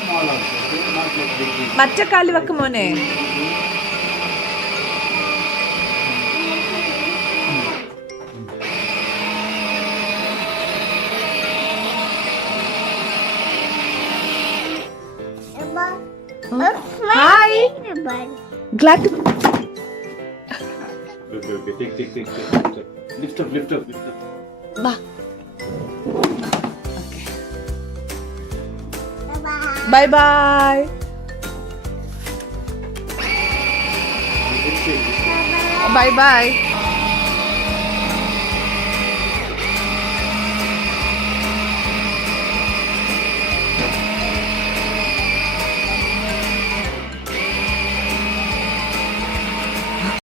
small also. Okay? Not like big. മറ്റേ കാല് വെക്ക് മോനെ. Hi. Glad to. Okay. Take. Lift up. വാ. Bye bye. Bye bye.